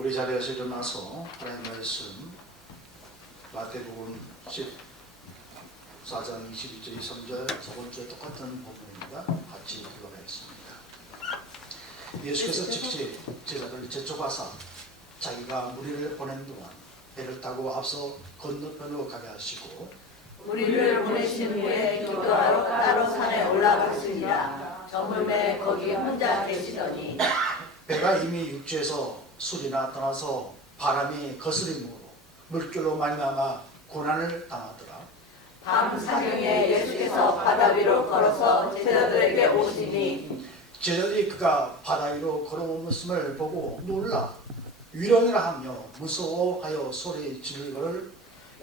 우리 자리에서 일어나서 하나님의 말씀 마태복음 14장 22절 23절 저번주에 똑같은 부분입니다. 같이 읽어보겠습니다. 예수께서 즉시 제자들을 재촉하사 자기가 무리를 보낸 동안 배를 타고 앞서 건너편으로 가게 하시고 우리를 보내신 후에 기도하러 따로 산에 올라갔습니다. 저물매 거기 혼자 계시더니 배가 이미 육지에서 술이나 떠나서 바람이 거스림으로 물결로 말미암아 고난을 당하더라. 밤 사경에 예수께서 바다 위로 걸어서 제자들에게 오시니 제자들이 그가 바다 위로 걸어오셨음을 보고 놀라 위령이라 하며 무서워하여 소리 지르거늘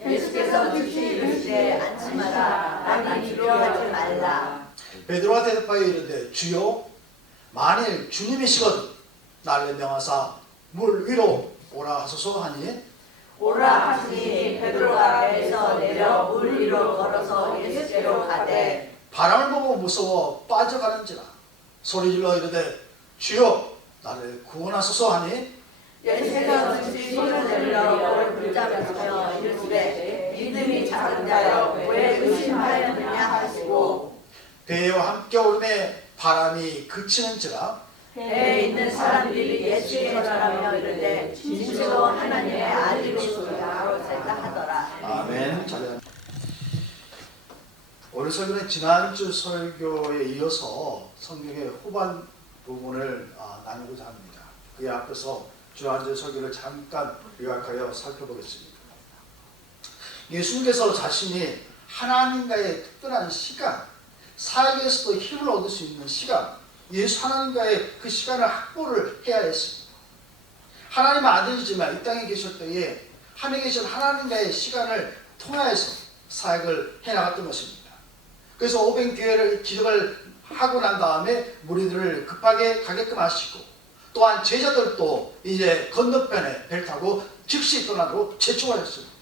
예수께서 즉시 이르시되 안심하라 나니 두려워하지 말라. 베드로가 대답하여 이르되 주여 만일 주님이시거든 나를 명하사 물 위로 오라 하소서 하니 오라 하시니 베드로가 배에서 내려 물 위로 걸어서 예수께로 가되 바람을 보고 무서워 빠져가는지라 소리질러 이르되 주여 나를 구원하소서 하니 예수께서 즉시 손을 내밀어 그를 붙잡으시며 이르시되 믿음이 작은 자여 왜 의심하였느냐 하시고 배와 함께 오름에 바람이 그치는지라 배에 있는 사람들이 예수께 전하며 이르되 진실로 하나님의 아들이시라고 생각하더라. 아멘. 오늘 설교는 지난주 설교에 이어서 성경의 후반 부분을 나누고자 합니다. 그에 앞서서 지난주 설교를 잠깐 요약하여 살펴보겠습니다. 예수님께서 자신이 하나님과의 특별한 시간, 사역에서도 힘을 얻을 수 있는 시간, 예수 하나님과의 그 시간을 확보를 해야 했습니다. 하나님의 아들이지만 이 땅에 계실 때에 하늘에 계신 하나님과의 시간을 통하여서 사역을 해나갔던 것입니다. 그래서 오병교회를 기적을 하고 난 다음에 무리들을 급하게 가게끔 하시고 또한 제자들도 이제 건너편에 배를 타고 즉시 떠나도록 재촉하였습니다.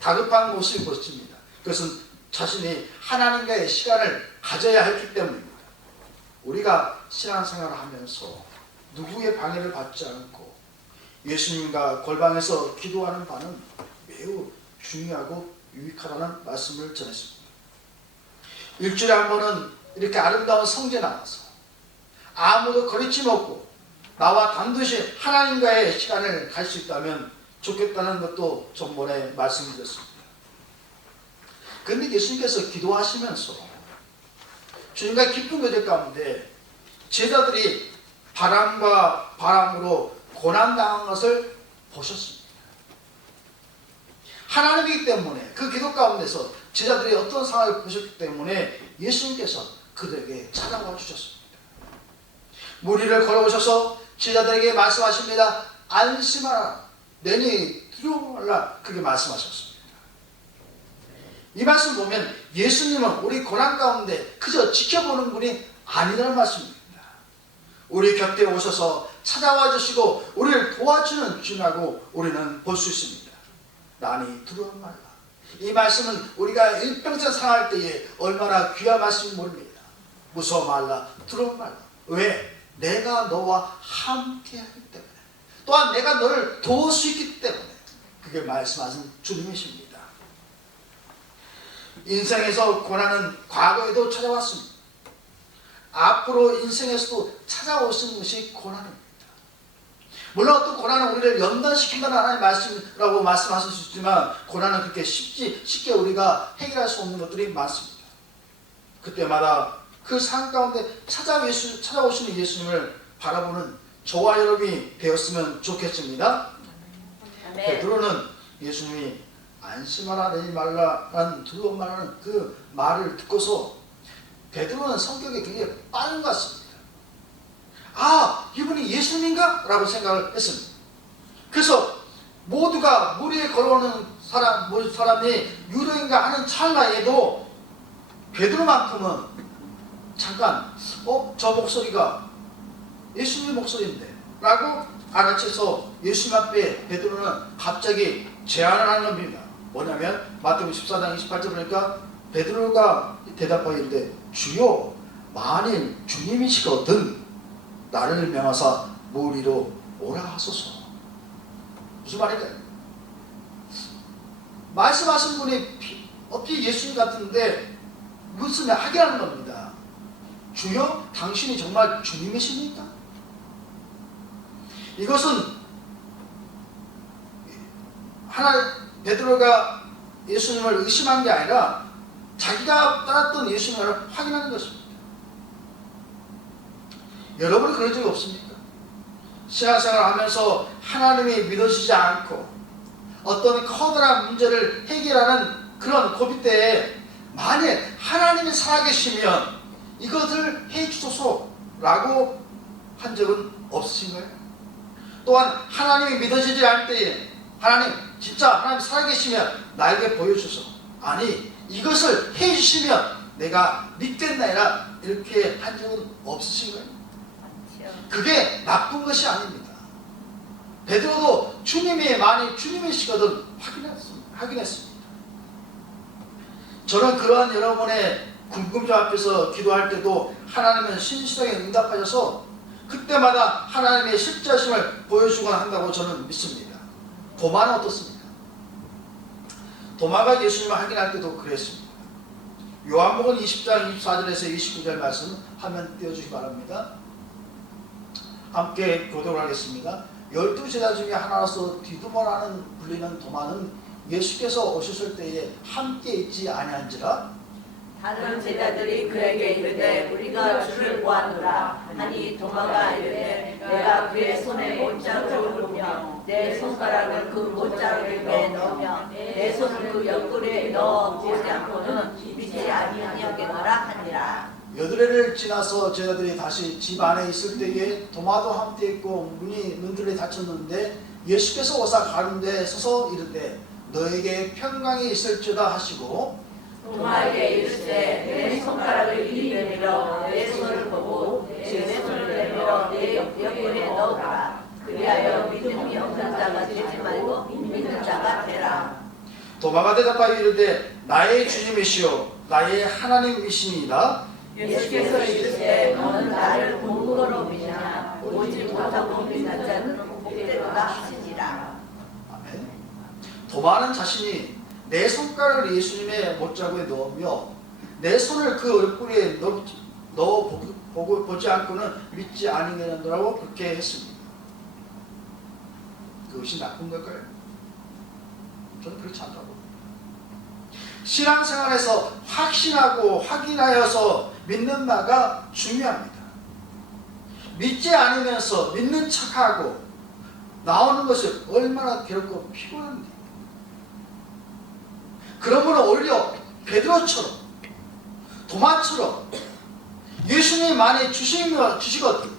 다급한 모습이 보입니다. 그것은 자신이 하나님과의 시간을 가져야 했기 때문입니다. 우리가 신앙생활을 하면서 누구의 방해를 받지 않고 예수님과 골방에서 기도하는 바는 매우 중요하고 유익하다는 말씀을 전했습니다. 일주일에 한 번은 이렇게 아름다운 성전에 나와서 아무도 거리낌 없고 나와 단둘이 하나님과의 시간을 갈 수 있다면 좋겠다는 것도 전번에 말씀드렸습니다. 그런데 예수님께서 기도하시면서 주님과 깊은 교제 가운데 제자들이 바람과 바람으로 고난당한 것을 보셨습니다. 하나님이기 때문에 그 기도 가운데서 제자들이 어떤 상황을 보셨기 때문에 예수님께서 그들에게 찾아와 주셨습니다. 무리를 걸어오셔서 제자들에게 말씀하십니다. 안심하라 내니 두려워 말라 그렇게 말씀하셨습니다. 이 말씀 보면 예수님은 우리 고난 가운데 그저 지켜보는 분이 아니라는 말씀입니다. 우리 곁에 오셔서 찾아와 주시고 우리를 도와주는 주라고 우리는 볼 수 있습니다. 나니 두려워 말라. 이 말씀은 우리가 일평생 살아갈 때에 얼마나 귀한 말씀인지 모릅니다. 무서워 말라, 두려워 말라. 왜? 내가 너와 함께하기 때문에 또한 내가 너를 도울 수 있기 때문에 그게 말씀하신 주님이십니다. 인생에서 고난은 과거에도 찾아왔습니다. 앞으로 인생에서도 찾아오시는 것이 고난입니다. 물론 어떤 고난은 우리를 연단시킨다는 하나님의 말씀이라고 말씀하실 수 있지만 고난은 그렇게 쉽게 우리가 해결할 수 없는 것들이 많습니다. 그때마다 그 삶 가운데 찾아오시는 예수님을 바라보는 저와 여러분이 되었으면 좋겠습니다. 베드로는 예수님이 안심하라 내지 말라라는 두려워 말하는 그 말을 듣고서 베드로는 성격이 굉장히 빠른 것 같습니다. 아, 이분이 예수님인가? 라고 생각을 했습니다. 그래서 모두가 물 위에 걸어오는 사람이 유대인가 하는 찰나에도 베드로만큼은 잠깐 저 목소리가 예수님 목소리인데 라고 알아채서 예수님 앞에 베드로는 갑자기 제안을 하는 겁니다. 뭐냐면 마태복음 14장 28절 보니까 베드로가 대답하여 이르되 주여 만일 주님이시거든 나를 명하사 물 위로 오라 하소서. 무슨 말인가요? 말씀하신 분이 어떻게 예수님 같은데 무슨 하게 하는 겁니다. 주여, 당신이 정말 주님이십니까? 이것은 베드로가 예수님을 의심한 게 아니라 자기가 따랐던 예수님을 확인하는 것입니다. 여러분은 그런 적이 없습니까? 신앙생활을 하면서 하나님이 믿어지지 않고 어떤 커다란 문제를 해결하는 그런 고비 때에 만약 하나님이 살아계시면 이것을 해주소서라고 한 적은 없으신가요? 또한 하나님이 믿어지지 않을 때에 하나님 진짜 하나님 살아계시면 나에게 보여주소서, 아니 이것을 해주시면 내가 믿겠나이라 이렇게 한 적은 없으신가요? 그게 나쁜 것이 아닙니다. 베드로도 주님이 많이 주님이시거든 확인했습니다. 저는 그러한 여러분의 궁금증 앞에서 기도할 때도 하나님은 신실하게 응답하셔서 그때마다 하나님의 실제하심을 보여주곤 한다고 저는 믿습니다. 도마는 어떻습니까? 도마가 예수님을 확인할 때도 그랬습니다. 요한복음 20장 24절에서 29절 말씀 화면 띄워주시기 바랍니다. 함께 교독을 하겠습니다. 12제자 중에 하나로서 디두모라는 불리는 도마는 예수께서 오셨을 때에 함께 있지 아니한지라. 다른 제자들이 그에게 이르되 우리가 주를 보았노라 하니 도마가 이르되 내가 그의 손에 못자국을 보며 내 손가락을 그 못자국에 넣으며 내 손을 그 옆구리에 넣어 보지 않고는 믿지 아니하겠노라 하니라. 여드레를 지나서 제자들이 다시 집 안에 있을 때에 도마도 함께 있고 문들이 닫혔는데 예수께서 오사 가운데 서서 이르되 너에게 평강이 있을지어다 하시고 도마에게 이르시되 내 손가락을 이리 내밀어 내 손을 보고 내 손을 내밀어 내 옆구리에 넣으라. 그리하여 믿음이 없는 자가 되지 말고 믿는 자가 되라. 도마가 대답하여 이르되 나의 주님이시오 나의 하나님이시니이다. 예수께서 이르시되 너는 나를 본고로 믿으나 보지 못하고 믿는 자는 복되도다 하시니라. 아멘. 도마는 자신이 내 손가락을 예수님의 못자국에 넣으며 내 손을 그 얼굴에 넣어 보지 않고는 믿지 아니하노라고 그렇게 했습니다. 그것이 나쁜 걸까요? 저는 그렇지 않다고 봅니다. 신앙생활에서 확신하고 확인하여서 믿는 바가 중요합니다. 믿지 않으면서 믿는 척하고 나오는 것이 얼마나 괴롭고 피곤합니다. 그러므로 오히려 베드로처럼 도마처럼 예수님이 많이 주시거든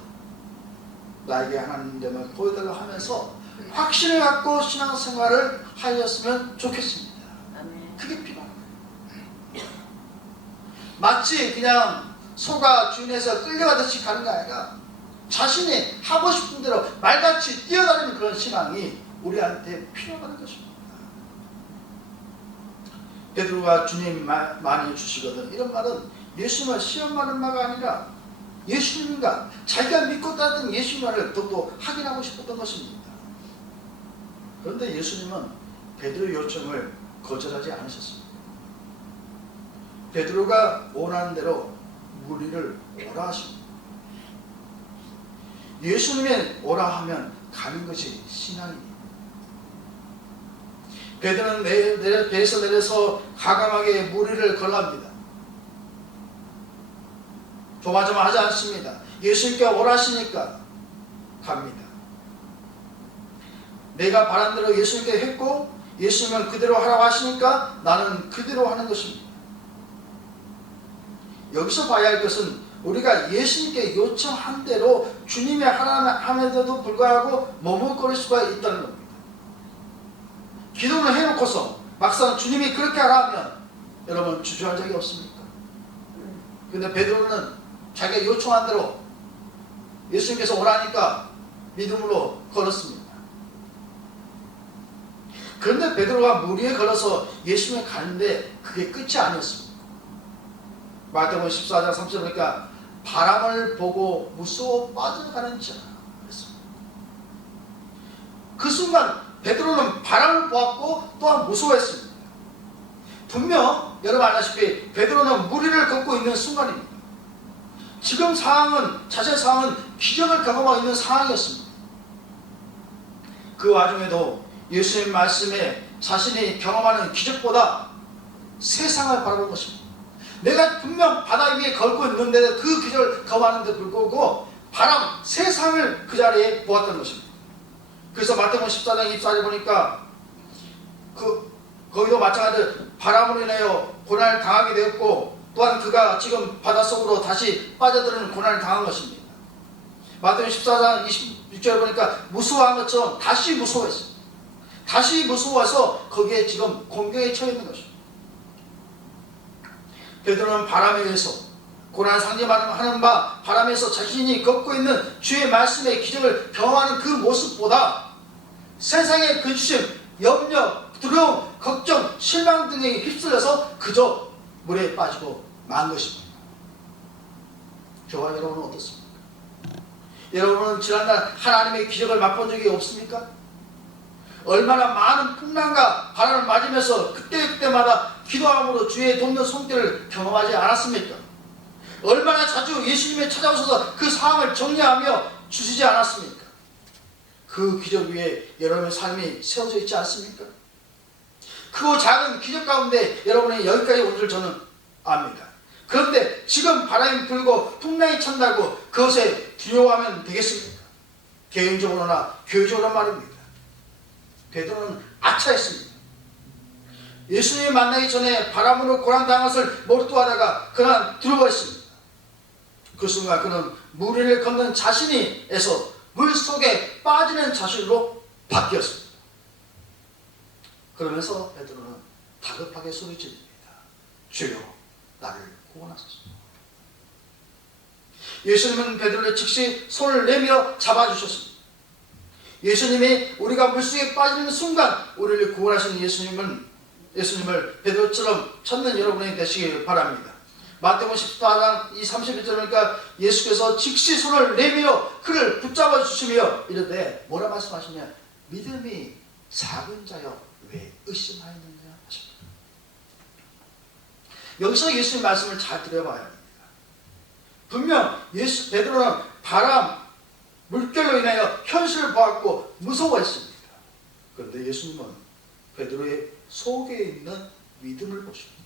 나에게 하나님 점을 보여달라고 하면서 확신을 갖고 신앙생활을 하였으면 좋겠습니다. 그게 필요합니다. 마치 그냥 소가 주인에서 끌려가듯이 가는 게 아니라 자신이 하고 싶은 대로 말같이 뛰어다니는 그런 신앙이 우리한테 필요한 것입니다. 베드로가 주님 많이 주시거든 이런 말은 예수님을 시험하는 말이 아니라 예수님과 자기가 믿고 따랐던 예수님을 더욱더 확인하고 싶었던 것입니다. 그런데 예수님은 베드로의 요청을 거절하지 않으셨습니다. 베드로가 원하는 대로 무리를 오라 하십니다. 예수님이 오라 하면 가는 것이 신앙입니다. 베드로는 배에서 내려서 과감하게 무리를 걸어갑니다. 조마조마하지 않습니다. 예수님께 오라 하시니까 갑니다. 내가 바란 대로 예수님께 했고 예수님은 그대로 하라고 하시니까 나는 그대로 하는 것입니다. 여기서 봐야 할 것은 우리가 예수님께 요청한 대로 주님의 하나님함에도 불구하고 머뭇거릴 수가 있다는 겁니다. 기도를 해놓고서 막상 주님이 그렇게 하라 하면 여러분 주저할 적이 없습니까? 근데 베드로는 자기가 요청한 대로 예수님께서 오라니까 믿음으로 걸었습니다. 그런데 베드로가 물 위에 걸어서 예수님을 가는데 그게 끝이 아니었습니다. 마태복음 14장 30절 보니까 바람을 보고 무서워 빠져가는 자 그랬습니다. 그 순간 베드로는 바람을 보았고 또한 무서워했습니다. 분명 여러분 알다시피 베드로는 무리를 걷고 있는 순간입니다. 지금 상황은, 자신의 상황은 기적을 경험하고 있는 상황이었습니다. 그 와중에도 예수님 말씀에 자신이 경험하는 기적보다 세상을 바라본 것입니다. 내가 분명 바다 위에 걸고 있는데 그 기적을 경험하는데 불구하고 바람, 세상을 그 자리에 보았던 것입니다. 그래서 마태복음 14장 24절에 보니까 거기도 마찬가지로 바람으로 인하여 고난을 당하게 되었고 또한 그가 지금 바닷속으로 다시 빠져드는 고난을 당한 것입니다. 마태복음 14장 26절에 보니까 무서워한 것처럼 다시 무서워했습니다. 다시 무서워서 거기에 지금 공경에 처해 있는 것입니다. 베드로는 바람에 의해서 고난 상징하는 바 바람에서 자신이 걷고 있는 주의 말씀의 기적을 경험하는 그 모습보다 세상에 그 주심, 염려, 두려움, 걱정, 실망 등에 휩쓸려서 그저 물에 빠지고 만 것입니다. 저와 여러분은 어떻습니까? 여러분은 지난날 하나님의 기적을 맛본 적이 없습니까? 얼마나 많은 풍랑과 바람을 맞으면서 그때마다 기도함으로 주의 돕는 손길을 경험하지 않았습니까? 얼마나 자주 예수님이 찾아오셔서 그 상황을 정리하며 주시지 않았습니까? 그 기적 위에 여러분의 삶이 세워져 있지 않습니까? 그 작은 기적 가운데 여러분이 여기까지 온 줄 저는 압니다. 그런데 지금 바람이 불고 풍랑이 찬다고 그것에 두려워하면 되겠습니까? 개인적으로나 교회적으로 말입니다. 베드로는 아차했습니다. 예수님이 만나기 전에 바람으로 고난당한 것을 몰두하다가 그는 두려워했습니다. 그 순간 그는 물 위를 걷는 자신이에서 물속에 빠지는 자신으로 바뀌었습니다. 그러면서 베드로는 다급하게 소리칩니다. 주여 나를 구원하소서. 예수님은 베드로를 즉시 손을 내밀어 잡아주셨습니다. 예수님이 우리가 물속에 빠지는 순간 우리를 구원하신 예수님을 베드로처럼 찾는 여러분이 되시길 바랍니다. 마태복음 14장 31절이니까 예수께서 즉시 손을 내밀어 그를 붙잡아 주시며 이르되 뭐라 말씀하시냐? 믿음이 작은 자여 왜 의심하였느냐 하십니다. 여기서 예수님 말씀을 잘 들어봐야 합니다. 분명 베드로는 바람, 물결로 인하여 현실을 보았고 무서워했습니다. 그런데 예수님은 베드로의 속에 있는 믿음을 보십니다.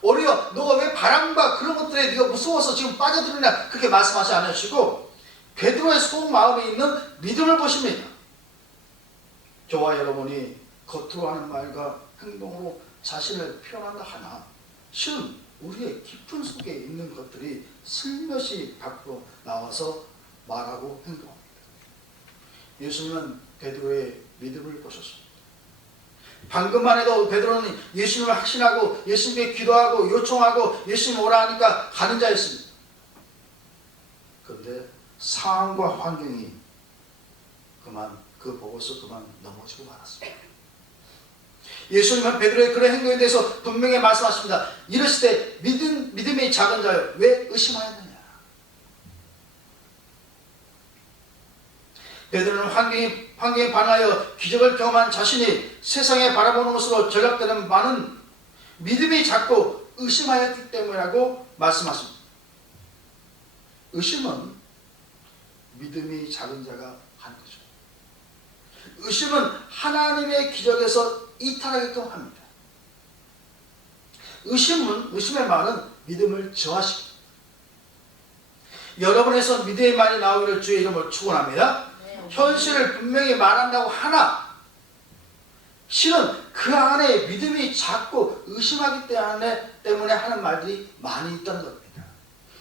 오히려 너가 왜 바람과 그런 것들에 네가 무서워서 지금 빠져들느냐 그렇게 말씀하지 않으시고 베드로의 속 마음에 있는 믿음을 보십니다. 저와 여러분이 겉으로 하는 말과 행동으로 자신을 표현한다 하나 실은 우리의 깊은 속에 있는 것들이 슬며시 밖으로 나와서 말하고 행동합니다. 예수님은 베드로의 믿음을 보셨습니다. 방금만 해도 베드로는 예수님을 확신하고 예수님께 기도하고 요청하고 예수님 오라 하니까 가는 자였습니다. 그런데 상황과 환경이 그 보고서 그만 넘어지고 말았습니다. 예수님은 베드로의 그런 행동에 대해서 분명히 말씀하십니다. 이르시되 믿음이 작은 자여 왜 의심하였느냐. 베드로는 환경에 반하여 기적을 경험한 자신이 세상에 바라보는 것으로 전락되는 많은 믿음이 작고 의심하였기 때문이라고 말씀하십니다. 의심은 믿음이 작은 자가 하는 거죠. 의심은 하나님의 기적에서 이탈하게끔 합니다. 의심의 말은 믿음을 저하시킵니다. 여러분에서 믿음의 말이 나오기를 주의 이름으로 축원합니다. 현실을 분명히 말한다고 하나 실은 그 안에 믿음이 작고 의심하기 때문에 하는 말들이 많이 있다는 겁니다.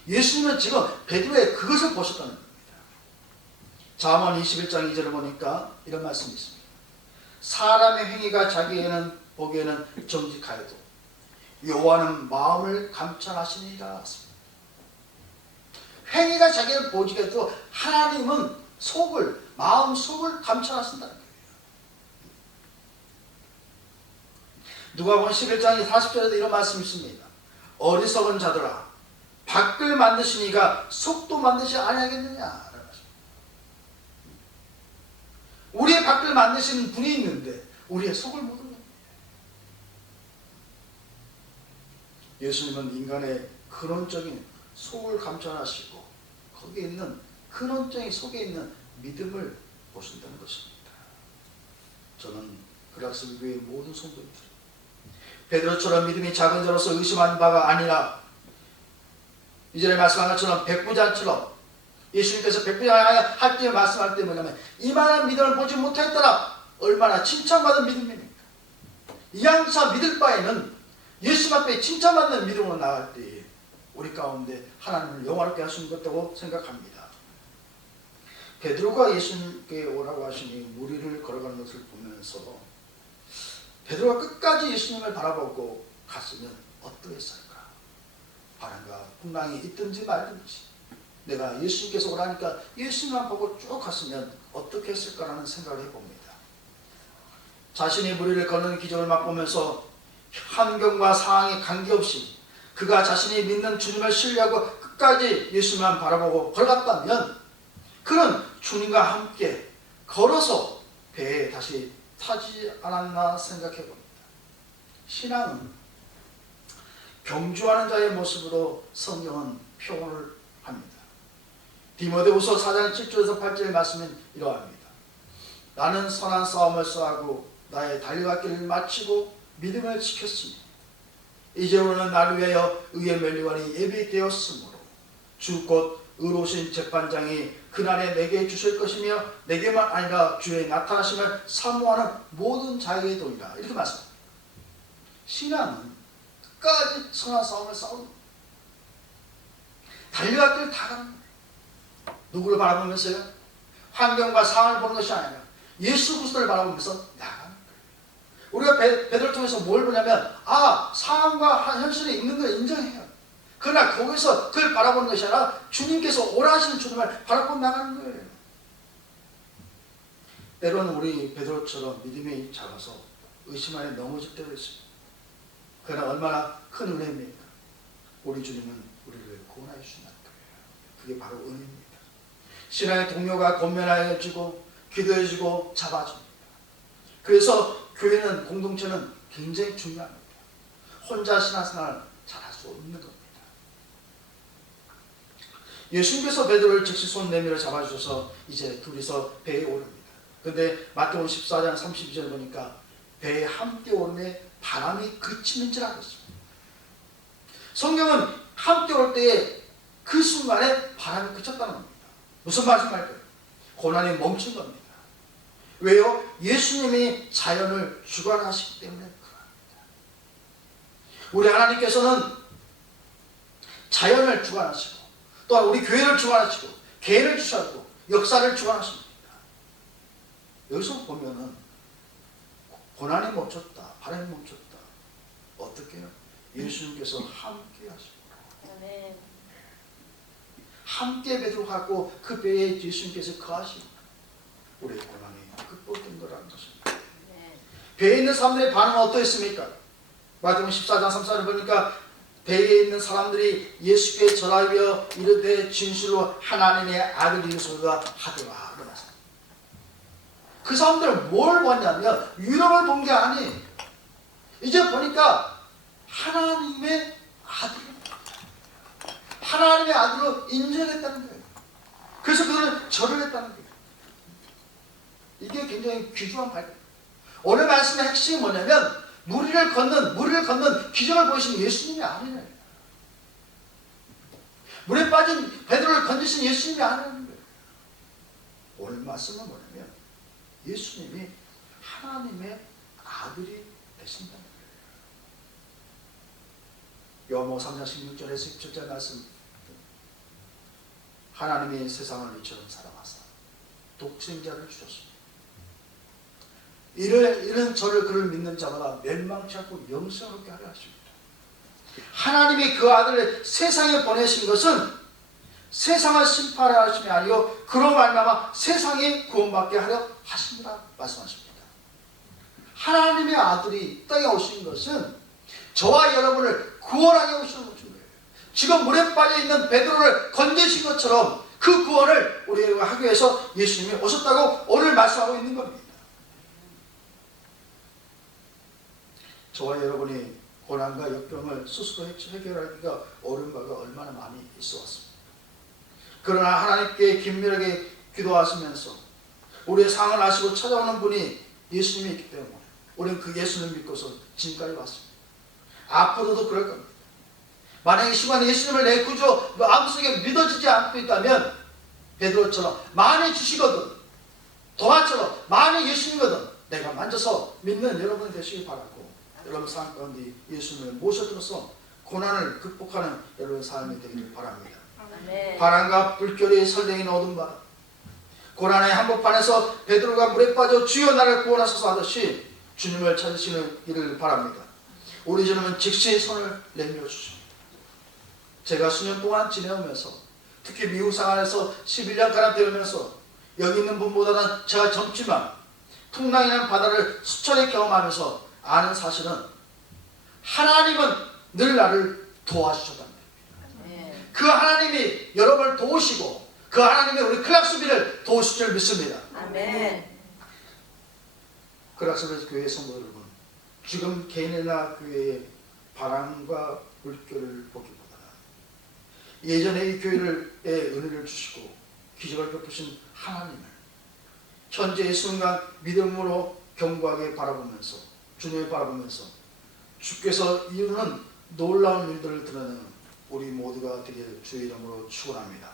예수님은 지금 베드로의 그것을 보셨다는 겁니다. 잠언 21장 2절을 보니까 이런 말씀이 있습니다. 사람의 행위가 자기에는 보기에는 정직하여도 여호와는 마음을 감찰하시니라. 행위가 자기는 보지게도 하나님은 마음 속을 감찰하신다는 거예요. 누가복음 11장 40절에도 이런 말씀이 있습니다. 어리석은 자들아 밖을 만드시니가 속도 만드시 아니하겠느냐. 우리의 밖을 만드신 분이 있는데 우리의 속을 모르는 겁니다. 예수님은 인간의 근원적인 속을 감춰하시고 거기에 있는 근원적인 속에 있는 믿음을 보신다는 것입니다. 저는 그락스교회 모든 성도님들 베드로처럼 믿음이 작은 자로서 의심한 바가 아니라 이전에 말씀한 것처럼 백부장처럼 예수님께서 백부장 할 때 말씀할 때 뭐냐면 이만한 믿음을 보지 못했더라. 얼마나 칭찬받은 믿음입니까? 이양차 믿을 바에는 예수 앞에 칭찬받는 믿음으로 나갈 때 우리 가운데 하나님을 영화롭게 할 수 있는 것이라고 생각합니다. 베드로가 예수님께 오라고 하시니 무리를 걸어가는 것을 보면서 베드로가 끝까지 예수님을 바라보고 갔으면 어떠했을까? 바람과 풍랑이 있든지 말든지 내가 예수님께서 오라니까 예수님만 보고 쭉 갔으면 어떻게 했을까라는 생각을 해봅니다. 자신이 무리를 걷는 기적을 맛보면서 환경과 상황에 관계없이 그가 자신이 믿는 주님을 신뢰하고 끝까지 예수님만 바라보고 걸어갔다면 그는 주님과 함께 걸어서 배에 다시 타지 않았나 생각해 봅니다. 신앙은 경주하는 자의 모습으로 성경은 표현을 합니다. 디모데후서 4장 7절에서 8절의 말씀은 이러합니다. 나는 선한 싸움을 싸우고 나의 달려갈 마치고 믿음을 지켰으니 이제로는 나를 위하여 의의 멸류관이 예비되었으므로 주 곧 의로우신 재판장이 그날에 내게 주실 것이며 내게만 아니라 주의 나타나심을 사모하는 모든 자에게 도리라. 이렇게 말씀합니다. 신앙은 끝까지 선한 싸움을 싸우는 달려갈 길 다 가는 거예요. 누구를 바라보면서요? 환경과 상황을 보는 것이 아니라 예수 그리스도를 바라보면서 나가는 거예요. 우리가 베드로를 통해서 뭘 보냐면 상황과 현실이 있는 걸 인정해요. 그러나 거기서 그걸 바라보는 것이 아니라 주님께서 오라 하시는 주님을 바라보고 나가는 거예요. 때로는 우리 베드로처럼 믿음이 작아서 의심 안에 넘어질 때도 있습니다. 그러나 얼마나 큰 은혜입니까? 우리 주님은 우리를 구원하여 주신다는 거예요. 그게 바로 은혜입니다. 신앙의 동료가 권면하여주고 기도해주고 잡아줍니다. 그래서 교회는 공동체는 굉장히 중요합니다. 혼자 신앙생활을 잘할 수 없는 겁니다. 예수님께서 베드로를 즉시 손 내밀어 잡아주셔서 이제 둘이서 배에 오릅니다. 그런데 마태복음 14장 32절 보니까 배에 함께 오름에 바람이 그치는 줄 알았습니다. 성경은 함께 올 때에 그 순간에 바람이 그쳤다는 겁니다. 무슨 말씀할까요? 고난이 멈춘 겁니다. 왜요? 예수님이 자연을 주관하시기 때문에 그럽니다. 우리 하나님께서는 자연을 주관하시고 또한 우리 교회를 주관하시고 개를 주시고 역사를 주관하십니다. 여기서 보면은 고난이 멈췄다, 바람이 멈췄다. 어떻게 해요? 예수님께서 함께 하시고 함께 베드로하고 그 배에 예수님께서 거하시고 우리의 고난이 극복된 거라는 것입니다. 배에 있는 사람들의 반응은 어떠했습니까? 마태복음 14장 34절 보니까 배에 있는 사람들이 예수께 절하여 이르되 진실로 하나님의 아들이시다 하더라. 그 사람들은 뭘 봤냐면 유령을 본 게 아니에요. 이제 보니까 하나님의 아들로 인정했다는 거예요. 그래서 그들은 절을 했다는 거예요. 이게 굉장히 귀중한 발견. 오늘 말씀의 핵심이 뭐냐면 무리를 걷는 기적을 보이신 예수님이 아니에요. 물에 빠진 베드로를 건지신 예수님이 아니라는 거예요. 오늘 말씀은 뭐냐면 예수님이 하나님의 아들이 되신다는 거예요. 요한복음 3장 16절에서 17절 말씀. 하나님이 세상을 이처럼 사랑하사 독생자를 주셨습니다. 이런 저를 그를 믿는 자마다 멸망치 않고 영생을 얻게 하려 하십니다. 하나님이 그 아들을 세상에 보내신 것은 세상을 심판하려 하심이 아니요 그로 말미암아 세상에 구원받게 하려 하신다 말씀하십니다. 하나님의 아들이 땅에 오신 것은 저와 여러분을 구원하게 오신 거예요. 지금 물에 빠져 있는 베드로를 건지신 것처럼 그 구원을 우리가 하기 위해서 예수님이 오셨다고 오늘 말씀하고 있는 겁니다. 저와 여러분이 고난과 역병을 스스로 해결하기가 어려운 바가 얼마나 많이 있어 왔습니다. 그러나 하나님께 긴밀하게 기도하시면서 우리의 상을 아시고 찾아오는 분이 예수님이 있기 때문에 우리는 그 예수님 믿고서 지금까지 왔습니다. 앞으로도 그럴 겁니다. 만약에 이 시간에 예수님을 내 구주 마음속에 믿어지지 않고 있다면 베드로처럼 많이 주시거든, 도마처럼 많이 예수님이거든 내가 만져서 믿는 여러분이 되시길 바라고, 여러분 삶 가운데 예수님을 모셔들어서 고난을 극복하는 여러분의 삶이 되기를 바랍니다. 아멘. 바람과 불결이 설령이 얻은 바, 고난의 한복판에서 베드로가 물에 빠져 주여 나를 구원하소서 하듯이 주님을 찾으시는 일을 바랍니다. 우리 주님은 즉시 손을 내밀어주십니다. 제가 수년 동안 지내오면서 특히 미국 생활에서 11년가량 되면서 여기 있는 분보다는 제가 젊지만 풍랑이라는 바다를 수차례 경험하면서 아는 사실은 하나님은 늘 나를 도와주셨답니다. 그 하나님이 여러분을 도우시고 그 하나님이 우리 클락스비를 도우실 줄 믿습니다. 아멘. 클락스비 교회 성도 여러분, 지금 개인이나 교회의 바람과 물결을 보기보다 예전에 이 교회에 은혜를 주시고 기적을 베푸신 하나님을 현재의 순간 믿음으로 견고하게 바라보면서 주님을 바라보면서 주께서 이루는 놀라운 일들을 드러내는 우리 모두가 되길 주의 이름으로 축원합니다.